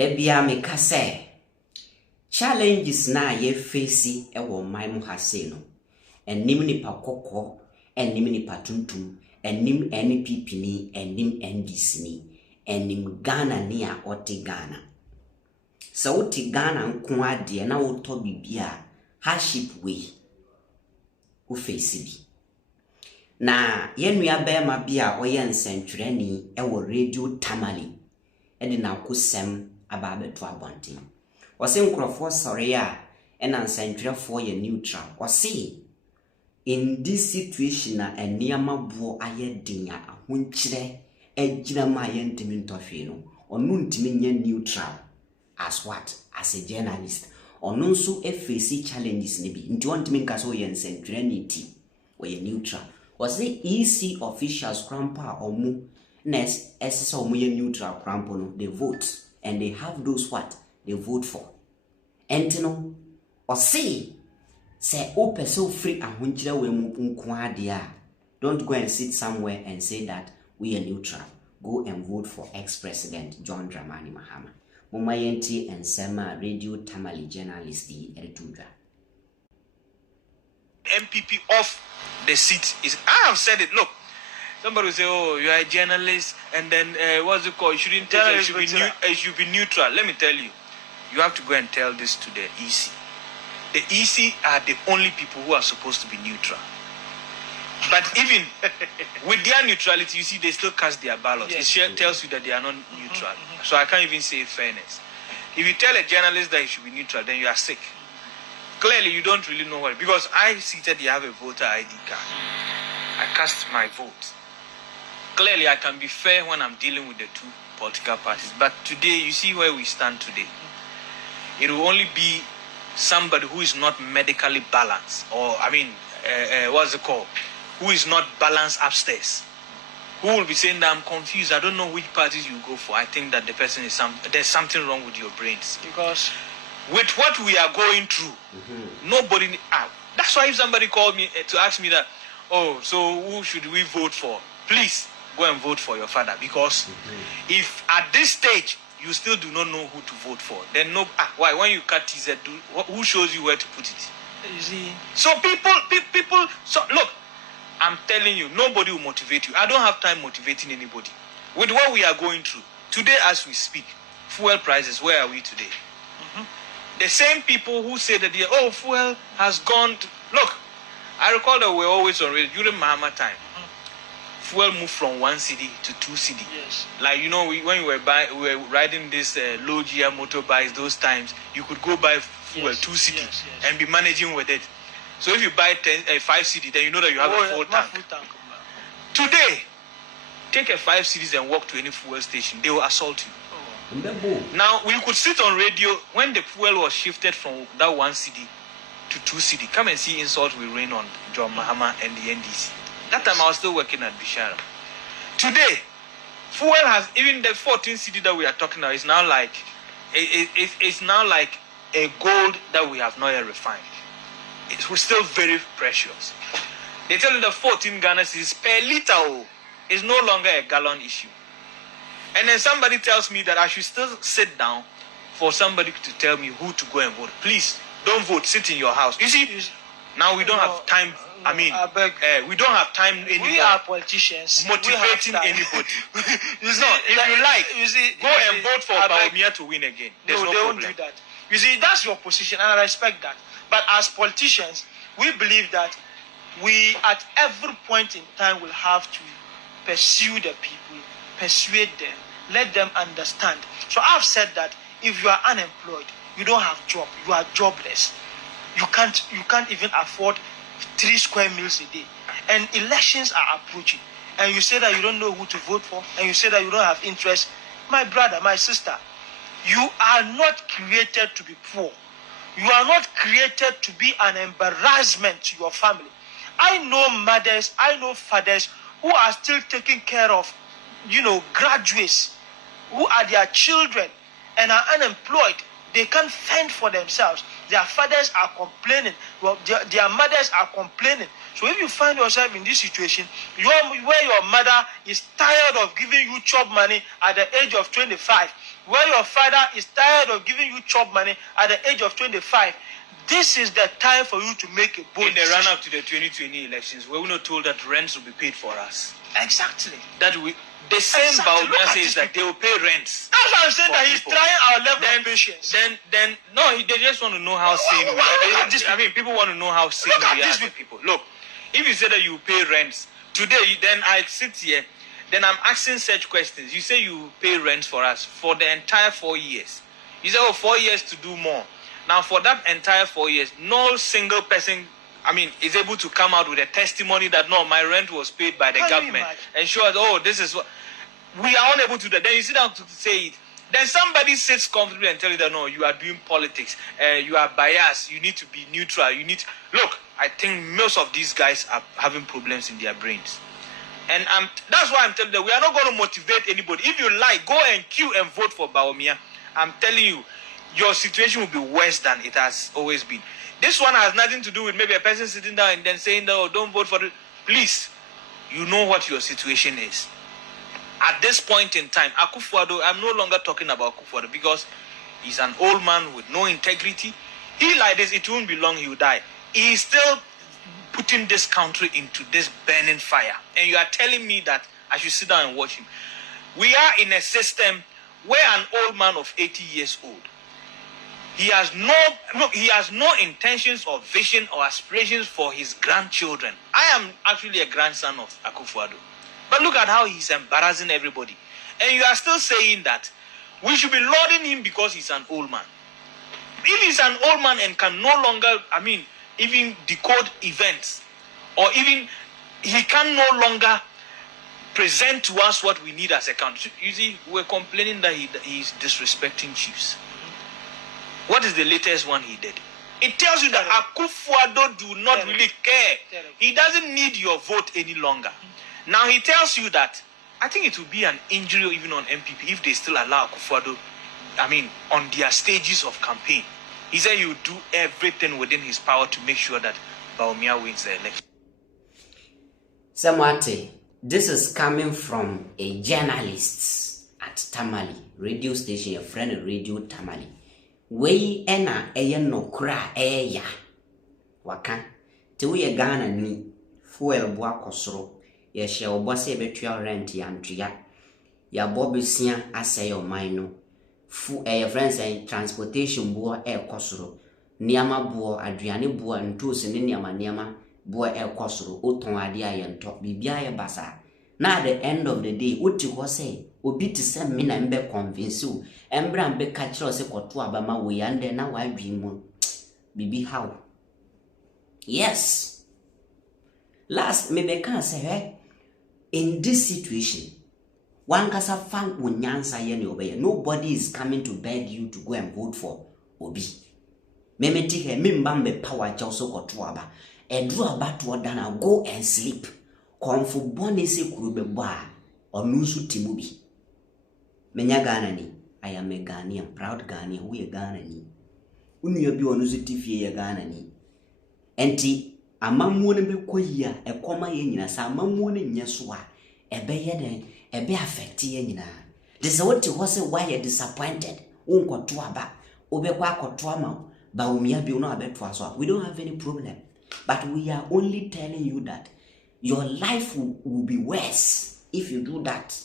Debia me kase. Challenges na ye facey ewo maimu haseno. Enim nipa koko, enim nipa tuntum, enim NPP ni, enim NDC ni, enim Ghana ni a oti Ghana. Sa oti Ghana nko ade na woto bibia hardship way. Wo facey bi. Na yenua bema bia oye nsentwereni ewo radio Tamale. Edi na kusem aba abeto abonten. Wase nkrofo sore a ena nsentwerefo ye neutral. Wase in this situation na eniama buo aye dinya ahonkyere agyina ma ye ntimi ntofwe no. Onu ntimi nya neutral as what? As a journalist. Onu nso face challenges ne bi. Nti ontimi nka so ye nsentwereni ti. Oye neutral. Wase EC officials crampa omu Nes SSA omuye neutral crampo no, they vote and they have those what they vote for. Entino or say ope so free ahunchira we mu nkwade. Don't go and sit somewhere and say that we are neutral. Go and vote for ex-president John Dramani Mahama. Mumayenti and Sema Radio Tamale Journalistic Eritudra. MPP off the seat is. I have said it. Look. Somebody will say, oh, you are a journalist, and then what's it called? You shouldn't tell it should be neutral. Let me tell you, you have to go and tell this to the EC. The EC are the only people who are supposed to be neutral. But even with their neutrality, you see, they still cast their ballots. Yes. It tells you that they are not neutral. So I can't even say fairness. If you tell a journalist that he should be neutral, then you are sick. Clearly, you don't really know what. Because I see that you have a voter ID card. I cast my vote. Clearly, I can be fair when I'm dealing with the two political parties. But today, you see where we stand today. It will only be somebody who is not medically balanced. Or, what's it called? Who is not balanced upstairs. Who will be saying that I'm confused. I don't know which parties you go for. I think that the person is there's something wrong with your brains. Because with what we are going through, nobody... that's why if somebody called me to ask me that, oh, so who should we vote for? Please, go and vote for your father, because if at this stage you still do not know who to vote for, then why? When you cut TZ, who shows you where to put it? You see? So people. So look, I'm telling you, nobody will motivate you. I don't have time motivating anybody. With what we are going through today, as we speak, fuel prices. Where are we today? The same people who say that fuel has gone. Look, I recall that we're always on radio during Mahama time. Fuel moved from 1 city to 2 city. Yes. Like, when we were riding this low gear motorbikes, those times, you could go buy fuel 2 city and be managing with it. So if you buy 5 city, then you know that you have a full tank. Today, take a 5 cities and walk to any fuel station, they will assault you. Now, we could sit on radio when the fuel was shifted from that 1 city to 2 city. Come and see insult will rain on John Mahama and the NDC. That time I was still working at Bishara. Today, fuel has, even the 14 city that we are talking about, is now like, it's now like a gold that we have not yet refined. It's still very precious. They tell you the 14 Ghana cedis per liter is no longer a gallon issue. And then somebody tells me that I should still sit down for somebody to tell me who to go and vote. Please, don't vote. Sit in your house. You see, now we don't have time. We don't have time anymore. We are politicians. Motivating anybody. If you like, go and vote for Bawumia to win again. There's no problem. Don't do that. You see, that's your position, and I respect that. But as politicians, we believe that we, at every point in time, will have to pursue the people, persuade them, let them understand. So I've said that if you are unemployed, you don't have job, you are jobless. You can't even afford 3 square meals a day, and elections are approaching, and you say that you don't know who to vote for, and you say that you don't have interest. My brother, my sister, you are not created to be poor. You are not created to be an embarrassment to your family. I know mothers, I know fathers who are still taking care of, graduates who are their children and are unemployed. They can't fend for themselves. Their fathers are complaining. Their mothers are complaining. So if you find yourself in this situation, where your mother is tired of giving you job money at the age of 25, where your father is tired of giving you chop money at the age of 25, this is the time for you to make a bold in the decision. run-up to the 2020 elections, we were not told that rents will be paid for us. Exactly. The same Exactly. Bawumia says that they will pay rents. That's why I'm saying that he's people. trying our level of patience. Then no, they just want to know how sane we are. I mean, people want to know how sane we are as people. Look, if you say that you pay rents today, then I sit here, then I'm asking such questions. You say you pay rents for us for the entire 4 years. You say, 4 years to do more. Now, for that entire 4 years, no single person, is able to come out with a testimony that, no, my rent was paid by the government. And show us, this is what... We are unable to do that. Then you sit down to say it. Then somebody sits comfortably and tells you that, no, you are doing politics. You are biased. You need to be neutral. Look, I think most of these guys are having problems in their brains. And that's why I'm telling you that we are not going to motivate anybody. If you like, go and queue and vote for Bawumia. I'm telling you, your situation will be worse than it has always been. This one has nothing to do with maybe a person sitting down and then saying, no, don't vote for it. Please, you know what your situation is. At this point in time, Akufo-Addo, I'm no longer talking about Akufo-Addo because he's an old man with no integrity. He like this, it won't be long, he will die. He's still putting this country into this burning fire. And you are telling me that I should sit down and watch him. We are in a system where an old man of 80 years old, he has no intentions or vision or aspirations for his grandchildren. I am actually a grandson of Akufo-Addo. But look at how he's embarrassing everybody. And you are still saying that we should be lauding him because he's an old man. If he's an old man and can no longer, even decode events, or even he can no longer present to us what we need as a country. You see, we're complaining that he's disrespecting chiefs. What is the latest one he did? It tells you that Akufo-Addo do not really care. He doesn't need your vote any longer. Now he tells you that I think it would be an injury even on MPP if they still allow Akufo-Addo, on their stages of campaign. He said he would do everything within his power to make sure that Bawumia wins the election. Samwate, this is coming from a journalist at Tamale radio station, a friend of Radio Tamale. We ena eye no kra eya waka te we Ghana ni fuel bo akosoro ye hye obo se betua rent ya ntua ya bobesia asay oman no fu friends and transportation bo ekosoro niama bo aduane bo ntosi ne niama bo ekosoro oton ade aye nto bibia ye basa na at the end of the day oti ho say obi ti se me na mbe convince you embra mbe ka kire se koto abama we yande na wa adwimu bibi how. Yes, last me be can say in this situation one kasa fan unyansa ye ne obeye. Nobody is coming to beg you to go and vote for obi. Memeti he memba mbe power cha so koto aba edru aba to dana go and sleep konfo bone se kurube bo a onusu timubi. Menya Ghana ni, I am a Ghanaian, proud Ghanaian, we a Ghana ni. Unu bi onusu tifie ya Ghana ni. Enti amamu ne be koyia e koma ye nyina sa amamu ne nyeso a ebe ye den ebe affect ye nyina. This is what you say why you disappointed. Unkoto aba, obekwa akoto ama Bawumia bi no abeto aso. We don't have any problem. But we are only telling you that your life will be worse if you do that.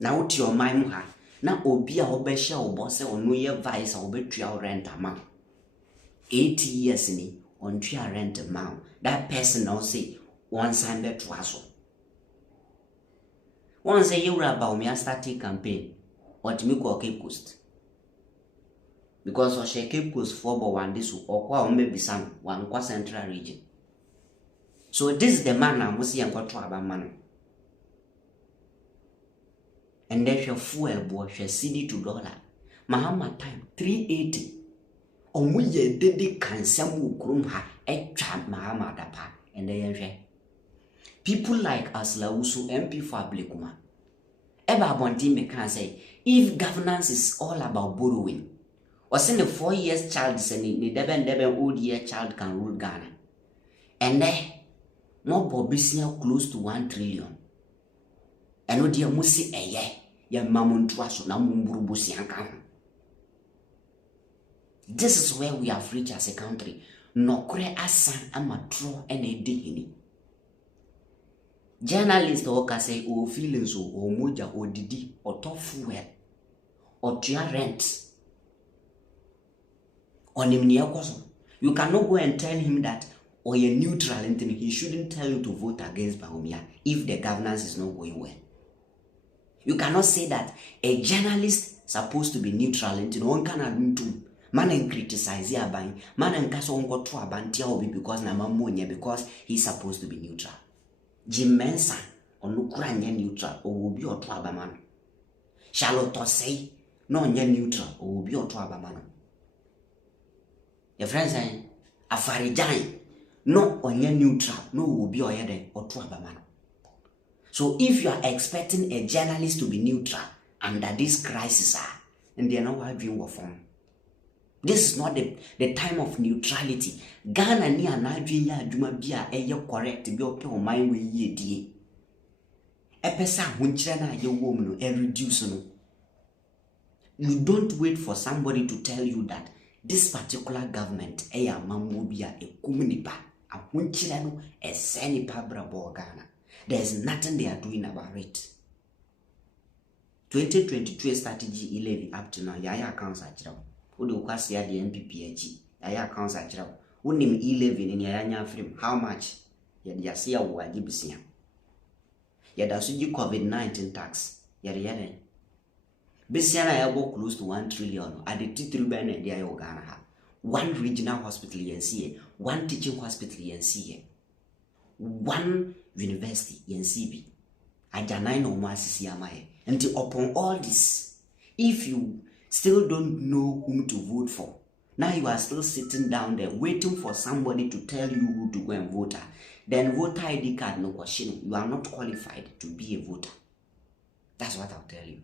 Now to your mind ha na obi a obehye obo se onu ye vice a obetua rent amount 80 years ni on tua rent amount. That person now say one sign bet to aso. One say you ra Bawumia starting campaign what me ko Cape Coast because o she Cape Coast for bo one this okwa o mebisam one kwa central region. So this is the man na musi yankwato aba man. And then your fuel boy shall CD to $. Mahama time 380. Omuye dedi kansamu krum ha echa Mahama dapa and then people like Aslausu MP for Blekuma. Eba bonti me can say if governance is all about borrowing, or send the 4 years child sending the deben old year child can rule Ghana. And then more Bobisia close to 1 trillion. eno de musi eye ye mamuntu aso na mumburubusi anka ho. This is where we have reached as a country. Nokre asan amatro ene edihini. Journalists oka say o feelings o moja o didi o to fuel or tua rent on him near koso. You cannot go and tell him that or you're neutral and he shouldn't tell you to vote against Bawumia if the governance is not going well. You cannot say that a journalist supposed to be neutral and no one can do man and criticize ya bang man and caso on got to abantia obi because na mamonya because he's supposed to be neutral. Jim Mensa on no cranya neutral or will be or to abaman. Charlotte say no neutral or will be or to abaman. Your friends say a Farijan no onye neutral no will be or to abaman. So if you are expecting a journalist to be neutral under this crisis, and they are not having war form. This is not the time of neutrality. Ghana ni anadwi ya adwuma bia eye correct bi ope o man we ye die. Epesa hunchire na ye wo mu no e reduce no. You don't wait for somebody to tell you that this particular government eye amamwo bia e kumnipa ahunchire no e seni pabra bo Ghana. There's nothing they are doing about it. 2022 strategy 11 up to now yaya accounts achirawo. Udo kwasi ya the MPPG yaya accounts achirawo. Unim 11 ni yaya nya film how much ya dia sia wo agibisia. Ya da suji COVID-19 tax ya yare. Bisia na ya go close to 1 trillion at the 3 trillion dia yo Ghana ha. One regional hospital yensie, one teaching hospital yensie. One university yensibi. Ajanai no masisi amaye. And upon all this, if you still don't know whom to vote for, now you are still sitting down there waiting for somebody to tell you who to go and vote, then voter ID card no question. You are not qualified to be a voter. That's what I'll tell you.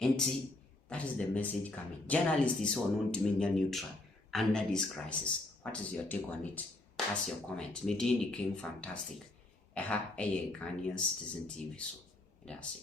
And see, that is the message coming. Journalists is so known to me neutral under this crisis. What is your take on it? Ask your comment. Medin the King fantastic. Ghanaian Citizen TV. So that's it.